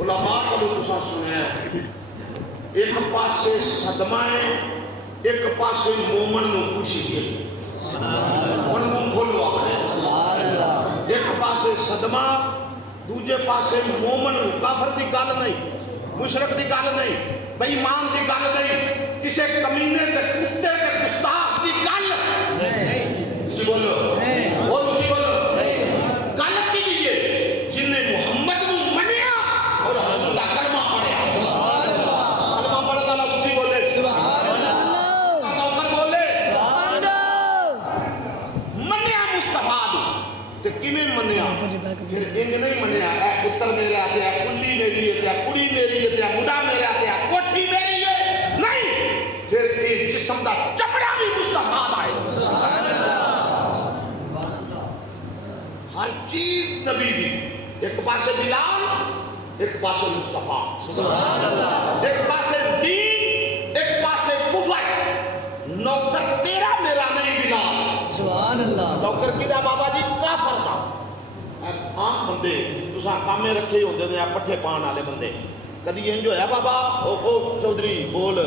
علماء کو تسا سنیا ایک پاسے صدمہ ہے ایک پاسے مومن نو خوشی ہے ان کو کھولو اپنے ایک پاسے صدمہ دوجے پاسے مومن نو کافر دی گل نہیں مشرک دی گل نہیں بے ایمان دی گل نہیں کسے کمینے تے کتے تے گستاخ دی گل نہیں جی بولو اور جی بولو گل کی لیے جن نے محمد نو منیا اور حضور دا کلمہ پڑھیا کلمہ پڑھنے والا اونچی بولے نوکر بولے منیا مصطفیٰ نو تے کیویں منیا پھر انج نہیں منیا اے پتر میرا تے اے کلی میری ہے تے کڑی میری ہے تے مڈا میرا تے کوٹھی میری ہے نہیں پھر اے جسم دا چمڑا بھی مصطفیٰ دا ہے ہر چیز نبی دی ایک پاسے بلال ایک پاسے مصطفیٰ ایک پاسے دین ایک پاسے کفر نوکر تیرا میرا نہیں بلال نوکر کی دا بابا جی کافر دا عام بندے تساں کامے رکھے ہوندے نے پٹھے پان والے بندے کدی انج ہویا بابا او چودھری بول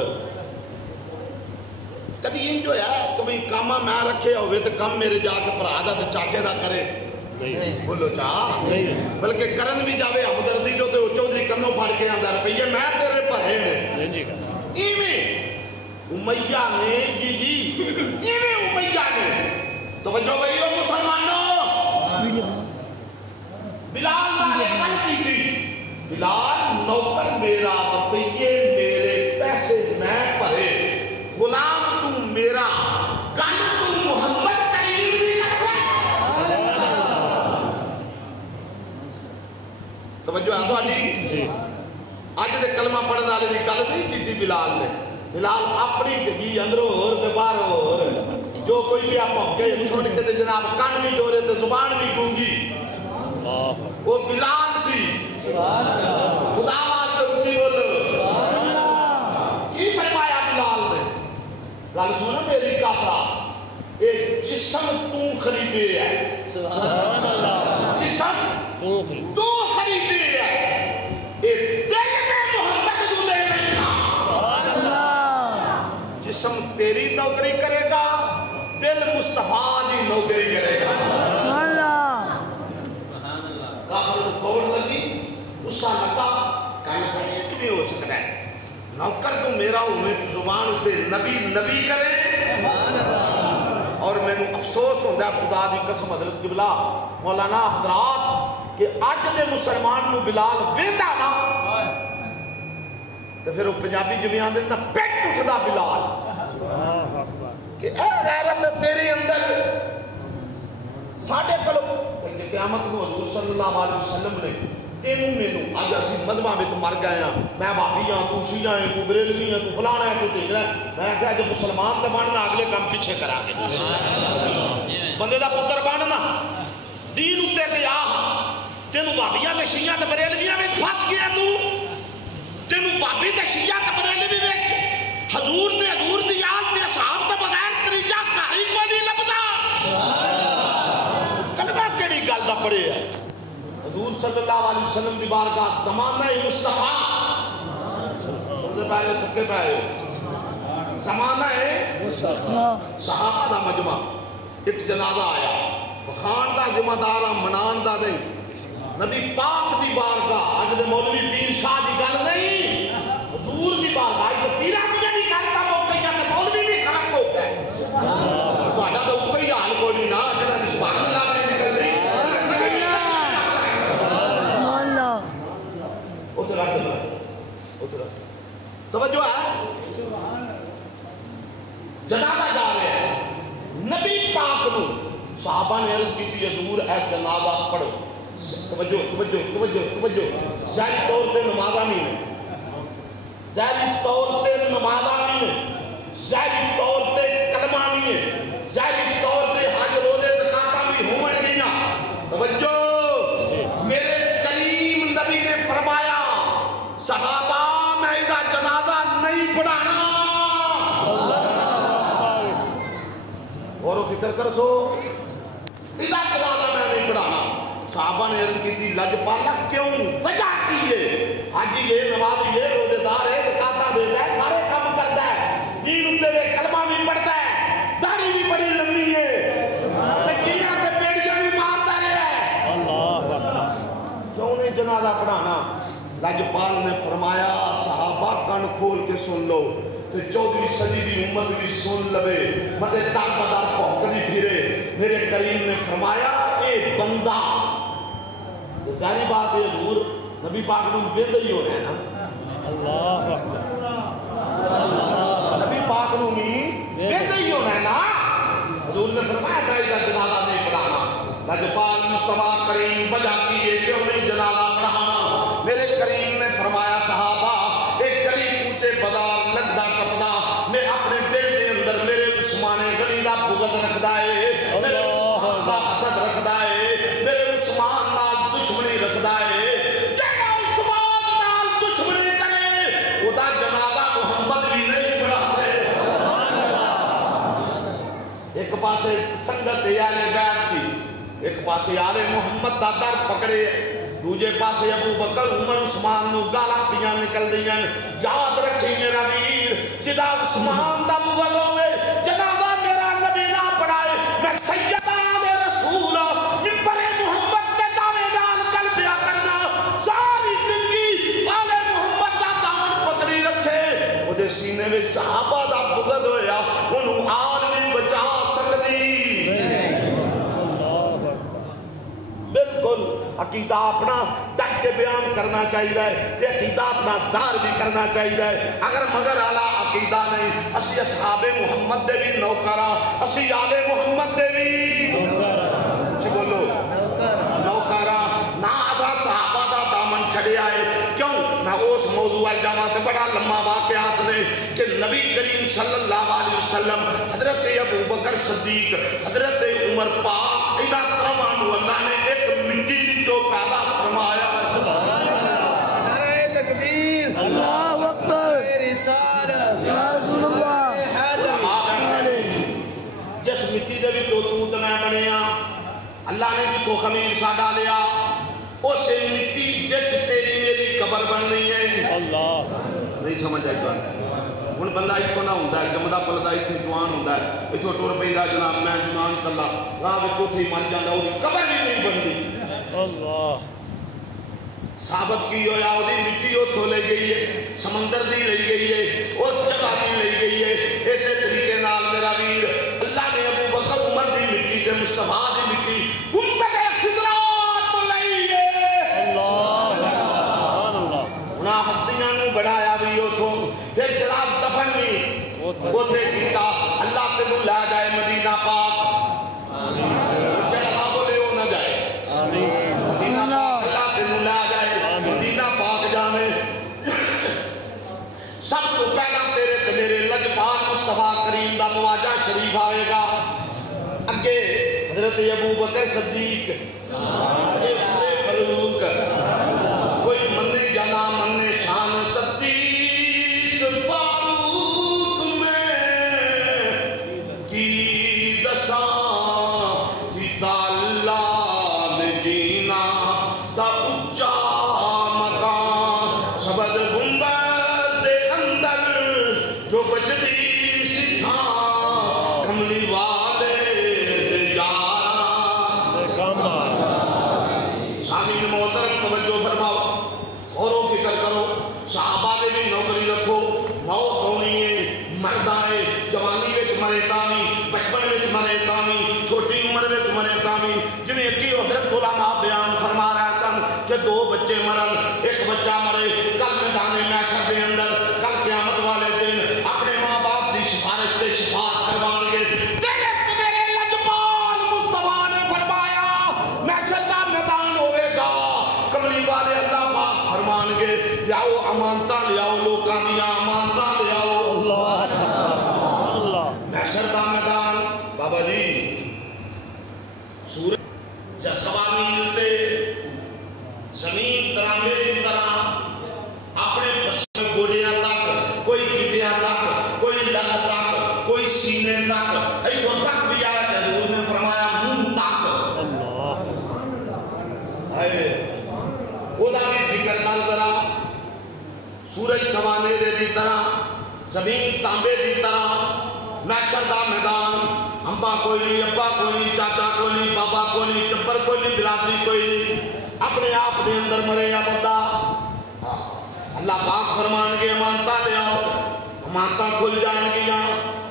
کدی انج ہویا کبھی کاما میں رکھے ہوئے تے کم میرے جا کے بھرا دا تے چاچے دا کرے بولو چاہ بلکہ کرن بھی جاوے ہمدردی جو تے چودھری کنوں پھڑ کے آندا روپیے میں تیرے پڑھے نے ایویں امیہ نے جی ایویں امیہ نے توجہ بھئی او مسلمانوں بلال نے کل کی تھی بلال نوکر میرا روپیے میرے پیسے میں پڑھے غلام تو میرا کل تو محمد کریم بھی کرے توجہ ہے تو آجی آج دے کلمہ پڑھنے والے دی کل نہیں کی تھی بلال نے بلال اپنی جی اندروں اور دے باہروں اور جو کوئی بھی آپ کے سن کے دے جناب کان بھی ڈورے تے زبان بھی گونگی وہ بلال سی خدا واسطے اونچی بولو کی فرمایا بلال نے گل سنو میری کافرہ ایک جسم تو خریدے ہے جسم تو خریدے ہے ایک دل میں محمد تو دے بیٹھا جسم تیری نوکری کرے گا دل مصطفیٰ دی نوکری کرے گا کافر کو کوڑ لگی غصہ لگا کہنے کا ایک بھی ہو سکتا ہے نوکر تو میرا ہوئے تو زبان ہوتے نبی نبی کرے اور میں نے افسوس ہوندہ خدا دی قسم حضرت قبلہ مولانا حضرات کہ آج دے مسلمان نو بلال ویندہ نا تو پھر وہ پنجابی جو بھی آن دیتا پیٹ اٹھدا بلال کہ اے غیرت تیرے اندر ساڑھے کلو کہ قیامت کو حضور صلی اللہ علیہ وسلم نے تینوں میں نو آج اسی مذہبہ میں تو مر گئے ہیں میں بابی ہاں تو شیعہ ہیں تو بریلوی ہیں تو فلانا ہے تو تیجرہ ہے میں کہا جو مسلمان دا باننا اگلے کام پیچھے کرا گے بندے دا پتر باننا دین اتے دیا تینوں بابیاں دے شیعہ دے بریلویاں میں پھنس گیا تو تینوں بابی دے شیعہ دے بریلوی میں حضور دے آل دے صحاب دے بغیر تریجہ کاری کو نہیں لبدا کلمہ کیڑی گل دا پڑے ہے حضور صلی اللہ علیہ وسلم دی بارگاہ زمانہ مصطفیٰ سنتے پائے ہو تھکے پائے ہو زمانہ صحابہ دا مجمع ایک جنازہ آیا بخان دا ذمہ دارہ منان دا نہیں نبی پاک دی بارگاہ آج دے مولوی پیر شاہ دی گل نہیں حضور دی بارگاہ تو پیرہ دی بھی کرتا موقع یا تو مولوی بھی خرق ہو گئے تو آڈا تو کوئی حال کو نہیں نا جنہا جی سبحان اللہ نے نکل نہیں توجہ ہے جنازہ جا رہے ہیں نبی پاک نو صحابہ نے عرض کی تھی حضور اے جنازہ پڑھو توجہ ظاہری طور تے نمازہ نہیں ہے ظاہری طور تے نمازہ نہیں ہے ظاہری طور تے کلمہ نہیں ہے ظاہری طور تے حج روزے زکاتہ بھی ہومن نہیں ہے توجہ میرے کریم نبی نے فرمایا صحابہ میں ادھا جنازہ نہیں پڑھانا اور فکر کر سو ادھا جنازہ میں نہیں پڑھانا صحابہ نے عرض کی تھی لج پالا کیوں وجہ کیے حاجی یہ نمازی یہ روزے دار ہے زکاتاں دیتا ہے سارے کام کرتا ہے دین اتے وے کلمہ بھی پڑھتا ہے داڑھی بھی بڑی لمبی ہے سکینہ تے بیڑیاں بھی مارتا رہا ہے اللہ کیوں نہیں جنازہ پڑھانا لاجپال نے فرمایا صحابہ کن کھول کے سن لو تو 14ویں صدی دی امت بھی سن لوے متے دار بدار پھونک دی پھرے میرے کریم نے فرمایا اے بندہ ظاہری بات ہے حضور نبی پاک نے ویندے ہی ہو رہے ہیں نا اللہ نبی پاک نے ویندے ہی ہو رہے ہیں نا حضور نے فرمایا میں جنازہ نہیں پڑھانا لاجپال مصطفیٰ کریم بجا کیے کیوں نہیں جنازہ پڑھانا میرے کریم نے فرمایا صحابہ ایک گلی کوچے بازار لگدا ٹپدا میں اپنے دل کے اندر میرے عثمان غنی دا بغض رکھدا ہے میرے عثمان دا حسد رکھدا ہے میرے عثمان نال دشمنی رکھدا ہے جڑا عثمان نال دشمنی کرے او دا جنازہ محمد بھی نہیں پڑھاتے ایک پاسے سنگت آل بیت کی ایک پاسے آل محمد دا در پکڑے دوجے پاسے ابو بکر عمر عثمان نو گالا پیاں نکل دیاں یاد رکھی میرا ویر جدا عثمان دا بغض ہوئے جنازہ میرا نبی نہ پڑھائے میں سیدان رسول ممبر محمد تے دعوے دان کل پیا کرنا ساری زندگی آل محمد دا دامن پکڑی رکھے وہ دے سینے میں صحابہ دا بغض ہویا انہوں آل بھی بچا سکتی بالکل عقیدہ اپنا ڈٹ کے بیان کرنا چاہیے تے عقیدہ اپنا ظاہر بھی کرنا چاہیے اگر مگر اعلیٰ عقیدہ نہیں اسی اصحاب محمد دے بھی نوکرا اسی آل محمد دے بھی جی بولو نوکرا نہ آزاد صحابہ دا دامن چھڑے آئے کیوں میں اس موضوع الجامعہ بڑا لمبا واقعات نے کہ نبی کریم صلی اللہ علیہ وسلم حضرت ابو بکر صدیق حضرت عمر پاک انہا ترمان اللہ نے ایک مٹی جو پیدا فرمایا سبحان اللہ نعرہ تکبیر اللہ اکبر رسالت یا رسول اللہ جس مٹی دے بھی جو توت میں بنیا اللہ نے جتو خمیر سا ڈالیا اسے مٹی وچ تیری میری قبر بننی ہے اللہ نہیں سمجھ آئی بات ہن بندہ ایتھوں نہ ہوندا ہے جمدا پلدا ایتھے جوان ہوندا ہے ایتھوں ٹر پیندا جناب میں جوان چلا راہ وچ اوتھے مر جاندا او قبر بھی نہیں بنتی اللہ ثابت کی ہویا او دی مٹی اوتھوں لے گئی ہے سمندر دی لے گئی ہے اس جگہ دی لے گئی ہے ایسے طریقے نال میرا ویر اللہ نے ابو بکر عمر دی مٹی تے مصطفیٰ دی مٹی گنبد خضرا تو لئی ہے اللہ سبحان اللہ انہاں ہستیاں نو بڑھایا بھی اوتھوں پھر جناب دفن بھی اوتھے کیتا اللہ تے نو لے جائے مدینہ پاک جڑا بولے او نہ جائے مدینہ پاک اللہ تے نو لے جائے مدینہ پاک جاوے سب تو پہلا تیرے تے میرے لجپال مصطفیٰ کریم دا مواجہ شریف آئے گا اگے حضرت ابو بکر صدیق اگے عمر فاروق کوئی مننے یا نہ مننے شان صدیق فاروق میں کی دساں کی اللہ نے جینا دا اچا مکان سبد گنبد دے اندر جو بجدی سدھا کملی والے دے یارا سامین محترم توجہ فرماؤ غور و فکر کرو صحابہ دے بھی نوکری رکھو موت ہونی ہے مردائے جوانی وچ مرے تامی بچپن وچ مرے تامی چھوٹی عمر وچ مرے تامی جنہیں اکی حضرت علماء بیان فرما رہا چند کہ دو بچے مرن ایک بچہ مرے کل میدان محشر دے اندر کل قیامت والے دن اپنے ماں باپ دی سفارش تے شفاعت کروان گے تیرے میرے لجپال مصطفیٰ نے فرمایا محشر دا میدان ہوئے گا کملی والے اللہ پاک فرمان گے لیاؤ امانتہ لیاؤ لوکاں دیا امانتہ لیاؤ اللہ محشر دا میدان بابا جی سورج یا سوا میل تے زمین ترامے کی طرح اپنے پسند گوڑیاں تک کوئی گٹیاں تک کوئی لگ تک کوئی سینے تک ایتھوں تک بھی آیا کہ حضور نے فرمایا منہ تک اللہ وہ دا بھی فکر کر ذرا سورج سوانے دی طرح، زمین تانبے دی طرح، محشر دا میدان، امبا کوئی نہیں، ابا کوئی نہیں، چاچا کوئی نہیں، بابا کوئی نہیں، ٹبر کوئی نہیں، برادری کوئی نہیں، اپنے آپ دے اندر مرے یا بندہ۔ اللہ پاک فرمان گے امانتاں لے آؤ، امانتاں کھل جان گیا،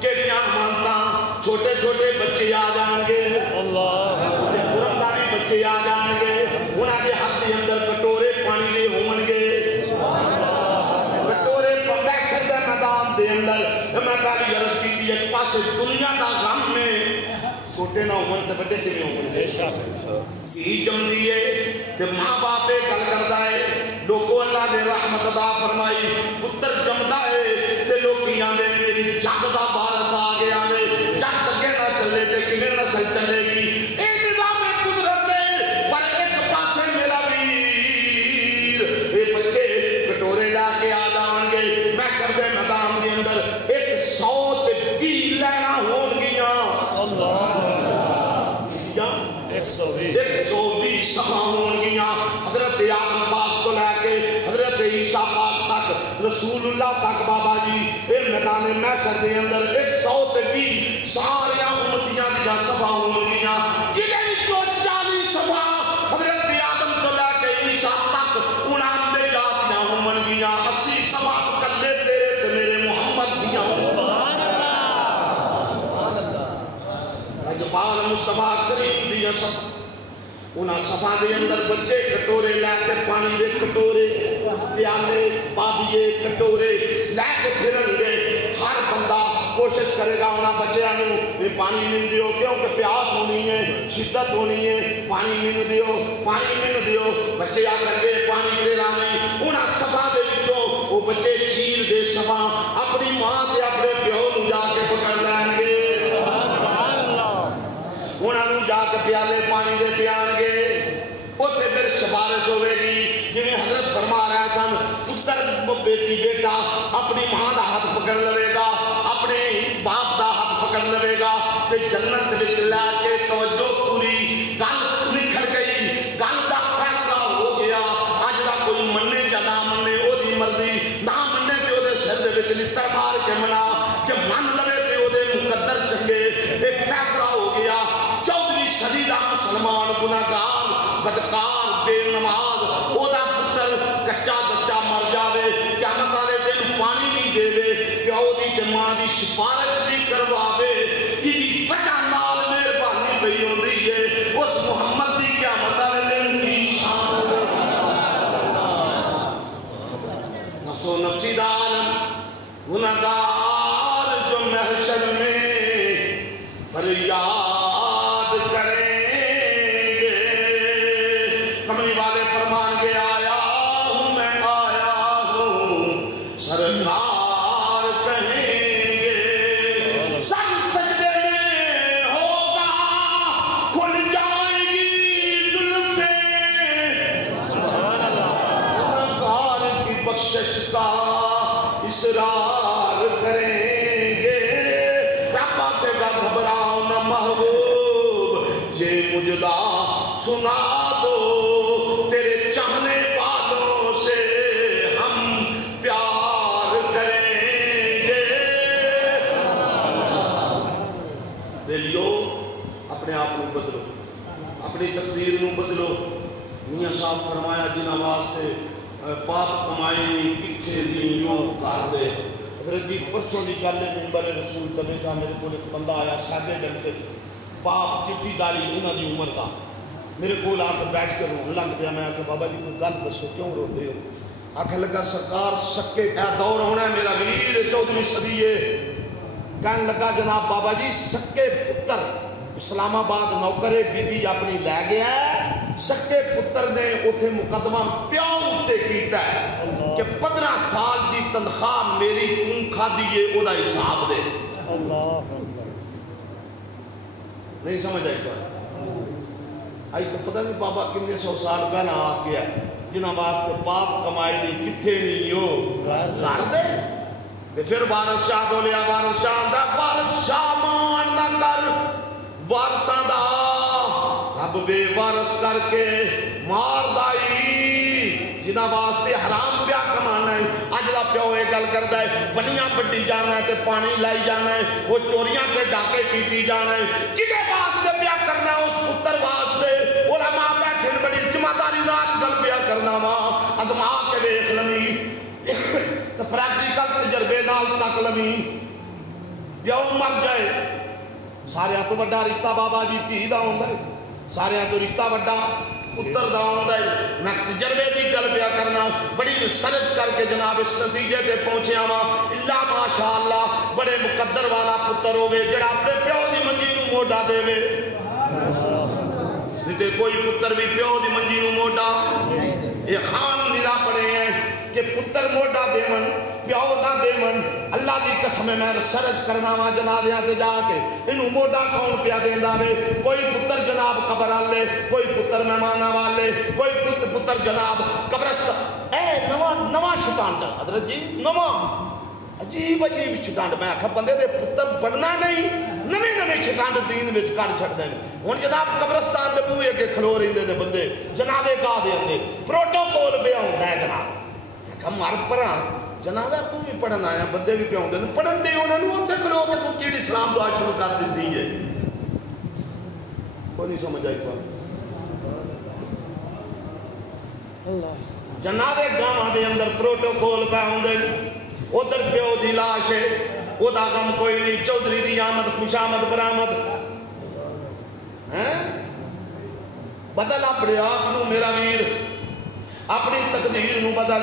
کیڑیاں امانتاں؟ چھوٹے چھوٹے بچے آ جان گے، خورمداری بچے آ جان گے، انہاں دے ہاتھ دے اندر کٹورے پانی دے ہون گے، کٹورے محشر دے میدان دے اندر۔ میں پہلی عرض کی تھی ایک پاسے دنیا دا غم میں چھوٹے نہ ہون تے بڑے کیویں ہون گے؟ ہی جم دیے تے ماں باپ گل کردا ہے، لوگوں اللہ دے رحمت عطا فرمائی، پتر جمدا ہے تے لوکی آندے نے میری جگ دا وارث آ گیا نے، جگ اگے نہ چلے تے کیویں نسل چلے گی؟ اے نظام قدرت ہے، پر ایک پاسے میرا ویر اے بچے کٹورے لا کے آ جان گے محشر دے میدان دے اندر، 120 لینا ہون گیاں، 120 صفحہ ہون گیاں، حضرت آدم پاک تو لے کے حضرت عیسیٰ پاک تک، رسول اللہ تک بابا جی، اے میدان محشر دے اندر 120 ساریاں امتیاں دیا صفحہ ہون گیاں، جنہیں جو 40 صفحہ حضرت آدم تو لے کے عیسیٰ تک انہاں میں یاد نہ ہون گیاں، 80 صفحہ کلے تیرے تے میرے محمد دیا اجبال مصطفیٰ کریم دیا صفحہ، انہاں صفحہ دے اندر بچے کٹورے لے کے پانی دے کٹورے، پیالے بابیے کٹورے لے کے پھرن گے، ہر بندہ کوشش کرے گا انہاں بچیاں نوں پانی مل دیو، کیونکہ پیاس ہونی ہے، شدت ہونی ہے، پانی مل دیو، پانی مل دیو، بچے آ کر کے پانی تیرا نہیں، انہاں صفحہ دے وچوں وہ بچے چیر دے صفحہ اپنی ماں تے اپنے پیو نوں جا کے پکڑ لین گے، انہاں نوں جا کے پیالے پانی دے پیان گے، اوتھے پھر سفارش ہوئے گی، جنہیں حضرت فرما رہا سن، پتر بیٹی بیٹا اپنی ماں دا ہاتھ پکڑ لوے گا، اپنے باپ دا ہاتھ پکڑ لوے گا، تے جنت وچ لے کے توجہ پوری گل نکھڑ گئی، گل دا فیصلہ ہو گیا، اج دا کوئی مننے یا نہ مننے او دی مرضی، نہ مننے تے او دے سر دے وچ لتر مار کے منا، کہ من لوے تے او دے مقدر چنگے، اے فیصلہ ہو گیا۔ 14ویں صدی دا مسلمان گناہگار بدکار بے نماز او دا پتر کچا بچہ مر جاوے، قیامت والے دن پانی بھی دے پیو دی تے ماں دی سفارش بھی کرواوے، جی وجہ نال مہربانی پئی ہوندی ہے، اس محمد دی قیامت والے دن کی شان نفس و نفسی دا عالم گناہگار جو محشر میں فریاد کریں گے، کملی والے فرمان کے آیا ہوں میں آیا ہوں سرکار کہیں گے، سر سجدے میں ہوگا کھل جائیں گی زلفیں، گناہگار کی بخشش کا اصرار کریں گے، رب آتے گا گھبراؤ نہ محبوب یہ مجدہ سنا دو، تیرے چاہنے والوں سے ہم پیار کریں گے۔ بیلیو اپنے آپ کو بدلو، اپنی تقدیر کو بدلو، میاں صاحب فرمایا جنہاں واسطے پاپ کمائی نہیں کتھے نہیں یوں کر دے، حضرت جی پرسوں دی گل ہے، منبر رسول تے بیٹھا میرے کول ایک بندہ آیا سادے گھنٹے، باپ چٹی داڑھی انہاں دی عمر دا، میرے کول آ کے بیٹھ کے رون لگ پیا، میں آکھیا بابا جی کوئی گل دسو کیوں رو رہے ہو؟ آکھنے لگا سرکار سکے اے دور ہونا ہے میرا ویر 14ویں صدی ہے، کہنے لگا جناب بابا جی سکے پتر اسلام آباد نوکرے بی بی اپنی لے گیا ہے، سکے پتر نے اتھے مقدمہ پیو اتے کیتا ہے کہ 15 سال دی تنخواہ میری تم کھا دیئے او دا حساب دے، نہیں سمجھ آئی تو آئی تو پتہ نہیں بابا کتنے 100 سال پہلا آ گیا جنہاں واسطے باپ کمائی نہیں کتھے نہیں یو گھر دے، تے پھر وارث شاہ بولیا، وارث شاہ دا وارث شاہ مان دا کر وارثاں دا رب بے وارث کر کے مار دائی، جنہاں واسطے حرام پیا کمانا ہے، اج دا پیو یہ گل کرتا ہے بنیاں بڑی جانا ہے تے پانی لائی جانا ہے وہ چوریاں تے ڈاکے کیتی جانا ہے کدے واسطے پیا کرنا اس پتر واسطے علماء بیٹھے بڑی ذمہ داری نال گل پیا کرنا وا ازما کے ویکھ لویں تے پریکٹیکل تجربے نال تک لویں پیو مر جائے سارے تو بڑا رشتہ بابا جی دھی دا ہوندا ہے سارے تو رشتہ بڑا پتر دا ہوندا ہے میں تجربے دی گل پیا کرنا بڑی سرچ کر کے جناب اس نتیجے تے پہنچیا وا الا ماشاءاللہ بڑے مقدر والا پتر ہوے جڑا اپنے پیو دی منجی نو موڈا دے تے کوئی پتر بھی پیو دی منجی نو موڈا یہ خان نرا پڑے ہیں کہ پتر موڈا دیون پیو نہ دیون اللہ دی قسم میں سرچ کرنا وا جنازیاں تے جا کے انہوں موڈا کون پیا دیندا وے کوئی پتر جناب قبر والے کوئی پتر مہماناں والے کوئی پتر جناب قبرستان اے نواں شٹانڈ حضرت جی نواں عجیب شٹانڈ میں آکھا بندے دے پتر بڑھنا نہیں نویں شٹانڈ دین وچ کڈ چھڈ دین ہن جناب قبرستان دے بوئے اگے کھلو رہندے نے بندے جنازے گاہ دے اندے پروٹوکول پہ ہوندا ہے جناب مر پراں جنازہ تو بھی پڑھن آیا بندے بھی پہ ہوندے نے پڑھن دے انہاں نوں اوتھے کھلو کے تو کیڑی اسلام دعا شروع کر دتی ہے کوئی نہیں سمجھ آئی تو جنازے گاواں دے اندر پروٹوکول پہ ہوندے ادھر پیو دی لاش ہے او دا غم کوئی نہیں چودھری دی آمد خوش آمد برآمد بدل اپنے آپ نو میرا ویر اپنی تقدیر نو بدل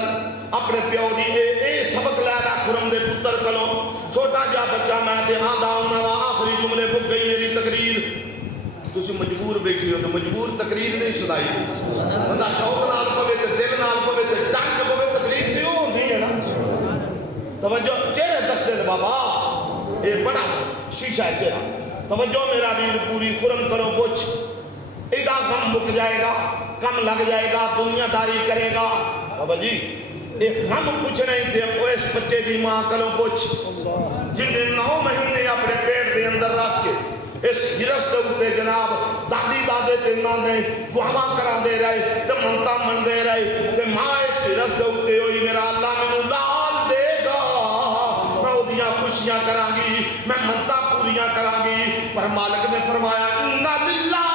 اپنے پیو دی اے سبق لے لا خرم دے پتر کلو چھوٹا جا بچہ میں دے آندا ہوں آخری جملے بک گئی میری تقریر تسی مجبور بیٹھی ہو تو مجبور تقریر نہیں سنائی بندہ شوق نال پوے تے دل نال پوے تے ڈنگ پوے تقریر دیو ہوندی ہے نا توجہ چہرے دس دن بابا اے بڑا شیشہ ہے چہرہ توجہ میرا ویر پوری خرم کرو پوچھ ایڈا غم مک جائے گا کم لگ جائے گا دنیا داری کرے گا بابا جی ایک غم پوچھنے تے او اس بچے دی ماں کلو پوچھ جن دے 9 مہینے اپنے پیٹ دے اندر رکھ کے اس ہرس دے اوتے جناب دادی دادے تے نانے دعا کرا دے رہے تے منتا من دے رہے تے ماں اس ہرس دے اوتے ہوئی میرا اللہ مینوں لال دے گا میں اودیاں خوشیاں کراں گی میں منتا پوریاں کراں گی پر مالک نے فرمایا انا للہ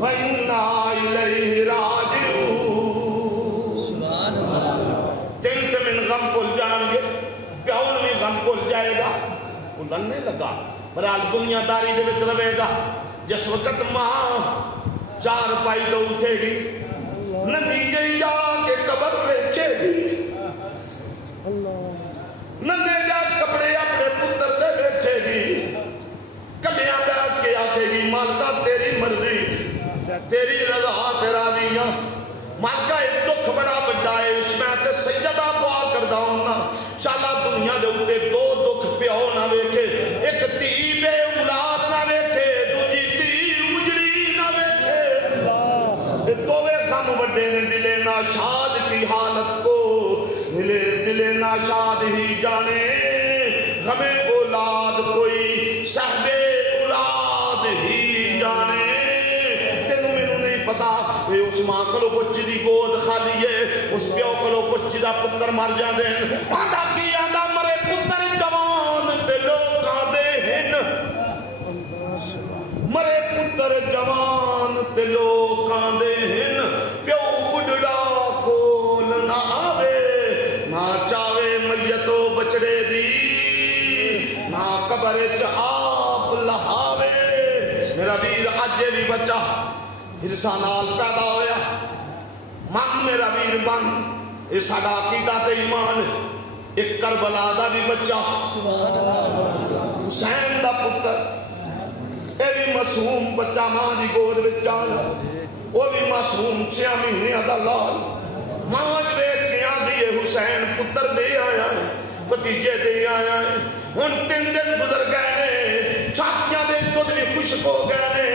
وَإِنَّا إِلَيْهِ رَاجِعُونَ تین تے من غم کھل جائیں گے پیون بھی غم کھل جائے گا وہ لگنے لگا برحال دنیا داری دے وچ رہے گا جس وقت ماں چار پائی تو اٹھے گی نتیجے جا کے قبر بیچے گی ننے جا کپڑے اپنے پتر دے بیچے گی کلیاں بیٹھ کے آکھے گی مالکہ تیری مرضی تیری رضا تیرا دیا مالکہ ایک دکھ بڑا بڑا ہے اس میں تے سیدہ دعا کردہ ہونا شاءاللہ دنیا دے ہوتے 2 دکھ پیو نہ ویکھے ایک تی بے اولاد نہ ویکھے دوجی تی اجڑی نہ ویکھے دووے غم بڑے نے دل ناشاد کی حالت کو دل ناشاد ہی جانے غم اولاد کوئی صاحب اولاد ہی جانے پتا اس ماں کلو پچی دی گود خالی ہے اس پیو کلو پچی دا پتر مر جاندے آدھا کی آدھا مرے پتر جوان تے لوکاں دے ہن مرے پتر جوان تے لوکاں دے ہن پیو بڑھڑا کول نہ آوے نہ چاوے میتو بچڑے دی نہ قبر چ آپ لہاوے میرا ویر اجے بھی بچہ ہرسانال پیدا ہویا من میرا ویر من یہ ساڑا عقیدہ تے ایمان ایک کربلا دا بھی بچہ حسین دا پتر اے بھی معصوم بچہ ماں دی گود وچانا وہ بھی معصوم 6 مہینے دا لال ماں جوے کیا دیئے حسین پتر دے آیا ہے پتیجے دے آیا ہے ہن 3 دن گزر گئے نے چھاتیاں دے دودھ بھی خوشک ہو گئے نے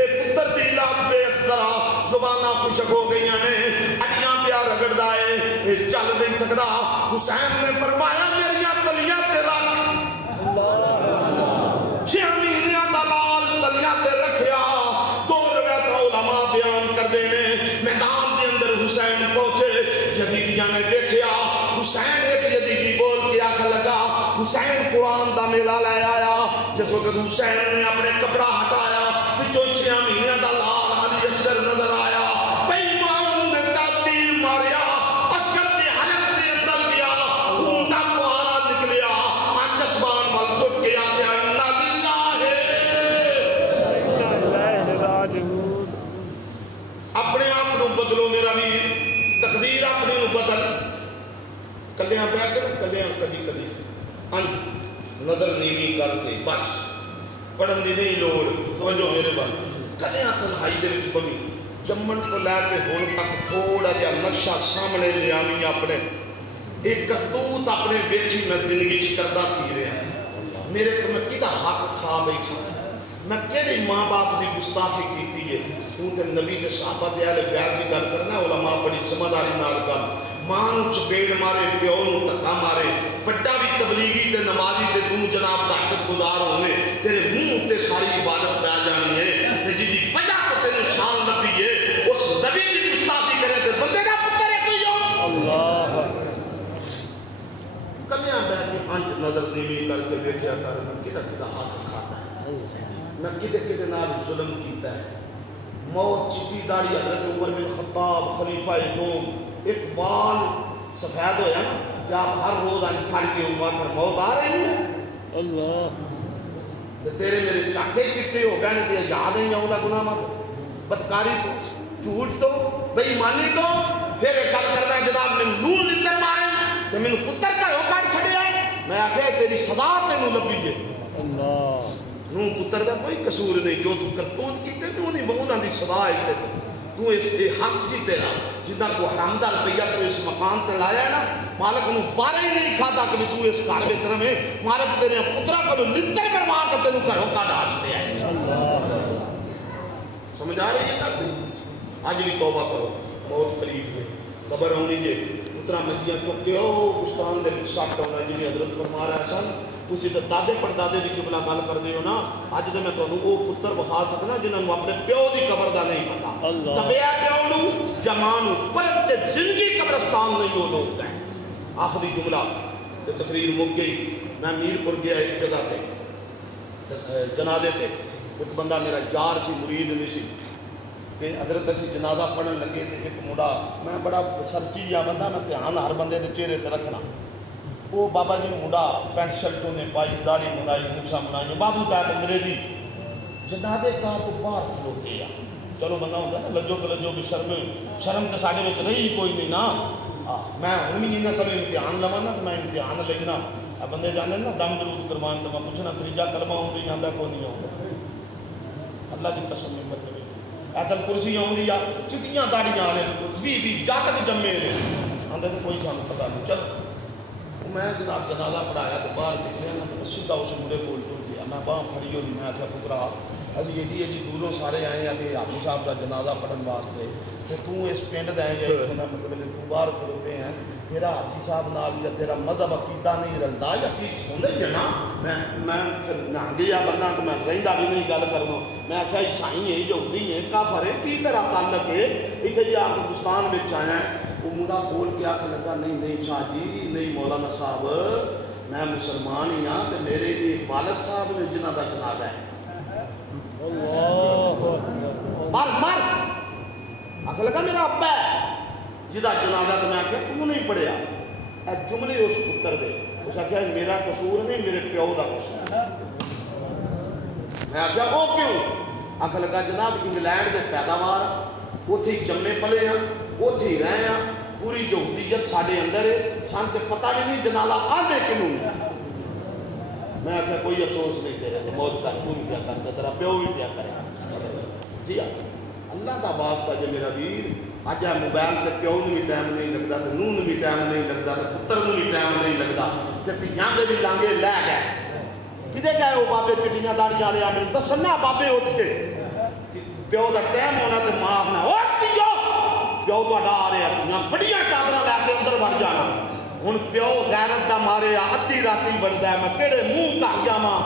اے پتر دی لاب بے اخدرا زبانہ خوشک ہو گئی نے اڑیاں پیا رگڑ دائے چل نہیں سکدا حسین نے فرمایا میریاں تلیاں تے رکھ 6 مہینیاں دا لال تلیاں تے رکھیا 2 روایت علماء بیان کر دینے میدان دے اندر حسین پہنچے حسین ایک یزیدی بول کے آخر لگا حسین قرآن دا میلہ لے آیا جس وقت حسین نے اپنے کپڑا ہٹایا پچھوں 6 مہینے دا لال علی اصغر نظر آیا بیمان نے تیر ماریا اصغر کے حلق دے اندر گیا خون دا فوارا نکلیا آسمان وال جھک کے آگیا انا للہ اپنے آپ نو بدلو میرا بھی تقدیر اپنے نو بدل کلیاں بیٹھ کر کلیاں کدی کدی نظر نیوی کر کے بس پڑھن دی نہیں لوڑ توجہ میرے بال کلیاں تنہائی دے وچ بمی جمن تو لے کے ہون تک تھوڑا جہا نقشہ سامنے لے آنی اپنے ایک کرتوت اپنے بیٹھی میں زندگی چ کردہ پی رہا ہے میرے کو میں کدھا حق کھا بیٹھا میں کہڑی ماں باپ دی گستاخی کیتی ہے تو تے نبی تے صحابہ دے اہل بیت دی گل کرنا علماء بڑی سمجھداری نال گل ماں نو چپیڑ مارے پیو نو دھکا مارے بڑا بھی تبلیغی تے نمازی تے تو جناب طاقت گزار ہونے تیرے منہ تے ساری عبادت پہ جانی ہے تے جی دی وجہ تو تینو شان نبی ہے اس نبی دی گستاخی کرے تے بندے دا پتر ہے کوئی ہو اللہ کلیاں بیٹھ کے آنچ نظر نیوی کر کے بیٹھیا کر میں کدھا کدھا ہاتھ کھاتا ہے میں کدھے کدھے نال ظلم کیتا ہے موت چٹی داڑھی حضرت عمر بن خطاب خلیفہ دوم ایک بال سفید ہویا نا جب ہر روز آن پھاڑ کے ہوا کر موت آ رہی ہے اللہ تیرے میرے چاٹے کٹے ہو گئے نہیں یاد نہیں آؤں دا گناہ مات بدکاری تو جھوٹ تو بے ایمانی تو پھر ایک گل کرنا ہے جناب میں نور لتر مارے تو میں پتر کا ہو کاٹ چھڑے آئے میں آکھے تیری صدا تینوں لبی ہے اللہ نو پتر دا کوئی قصور نہیں جو تو کرتوت کیتے نو نہیں بہت آن دی صدا ہے تو اس حق سی تیرا جنہ کو حرام دا روپیہ تو اس مکان تے لایا ہے نا مالک انہوں بارہ ہی نہیں کھاتا کہ تو اس کار میں طرح میں مالک تیرے پترہ کو لتر بروا کے تینوں گھروں کا ڈھا چھڑے آئے سمجھ آ رہی ہے کر دی آج بھی توبہ کرو بہت قریب ہے قبر ہونی جے اتنا مجھیاں چکے ہو گستان دے ساتھ ہونا جی حضرت فرما رہا ہے سن تسی تے دادے پڑدادے دی قبلہ گل کر دے ہو نا اج تے میں تانوں او پتر بخا سکنا جنہاں نوں اپنے پیو دی قبر دا نہیں پتا تبیا پیو نوں جماں نوں پرت تے زندگی قبرستان نہیں ہو لوگ ہے آخری جملہ تے تقریر مک گئی میں میرپور گیا ایک جگہ تے جنازے تے ایک بندہ میرا جار سی مرید نہیں سی کہ حضرت اسی جنازہ پڑھن لگے تے ایک مڑا میں بڑا سرچی یا بندہ میں دھیان ہر بندے دے چہرے تے رکھنا وہ بابا جی مڈا پینٹ شرٹوں نے پائی داڑھی منائی مچھا منائی بابو ٹائپ انگریزی جنازے کا تو باہر کھلوتے ہیں چلو بندہ ہوتا ہے نا لجو کہ لجو بھی شرم تو ساڑھے میں رہی کوئی نہیں نا میں ہوں بھی نہیں کروں امتحان لوا نا میں امتحان لینا بندے جانے نا دم درود قربان تو میں پوچھنا تریجا کلمہ آؤں آتا کوئی نہیں آتا اللہ کی قسم میں مطلب ایتل کرسی آؤں یا چٹیاں داڑیاں آنے بھی جا تک جمے نے آدھے تو کوئی سانو پتا نہیں چل میں جناب جنازہ پڑھایا تو باہر نکلے نا تو سیدھا اس مڑے بول ٹوٹ گیا میں باہر کھڑی ہوئی میں آخیا پترا ابھی ایڈی دوروں سارے آئے ہیں کہ حافظ صاحب کا جنازہ پڑھن واسطے تو اس پنڈ دیں گے مطلب تو باہر کھڑوتے ہیں تیرا حافظ صاحب نال یا تیرا مذہب عقیدہ نہیں رلتا یا کس ہونے ہی ہے نا میں پھر نہ گیا بندہ تو میں رہندا بھی نہیں گل کرنا میں آخیا عیسائی ہے یہودی ہے کافر ہے کی طرح تعلق ہے اتنے جی آ کے گستان بچ آیا ہے وہ مڈا بول کے آ کے لگا نہیں شاہ جی نہیں مولانا صاحب میں مسلمان ہی ہاں تو میرے والد صاحب نے جنہ کا جنازہ ہے مر آخر لگا میرا ابا ہے جہاں جنازہ تو میں آخیا تو نہیں پڑھیا اے جملے اس پتر دے اس آخیا میرا قصور نہیں میرے پیو کا قصور میں آخیا وہ کیوں آخر لگا جناب انگلینڈ کے پیداوار اتنے ہی جمے پلے ہیں اتنے ہی رہے ہیں پوری یہودیت ساڈے اندر ہے سان تے پتہ بھی نہیں جنازہ آدھے کنوں میں آخیا کوئی افسوس نہیں تیرے موت کر تو بھی کیا کرتا تیرا پیو بھی کیا کرے جی اللہ کا واسطہ جو میرا ویر اج آ موبائل تے پیو نوں بھی ٹائم نہیں لگتا تے نوں نوں بھی ٹائم نہیں لگتا تے پتر نوں بھی ٹائم نہیں لگتا تے تیاں دے بھی لانگے لے گئے کدے گئے وہ بابے چٹیاں داڑیاں والے آنے دسنا بابے اٹھ کے پیو دا ٹائم ہونا تے ماں آخنا او تیو پیو تہاڈا آ رہا تیاں بڑیاں چادراں لے کے اندر وڑ جانا ہن پیو غیرت دا مارے ادھی راتی بڑھدا ہے میں کہڑے منہ کر جاواں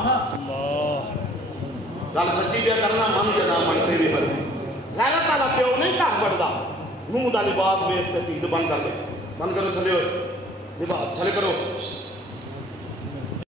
گل سچی پیا کرنا من جنا من تیری مرضی غیرت والا پیو نہیں گھر بڑھدا منہ دا لباس ویخ کے تید بند کر دے بند کرو چلے ہوئے یہ بات تھلے کرو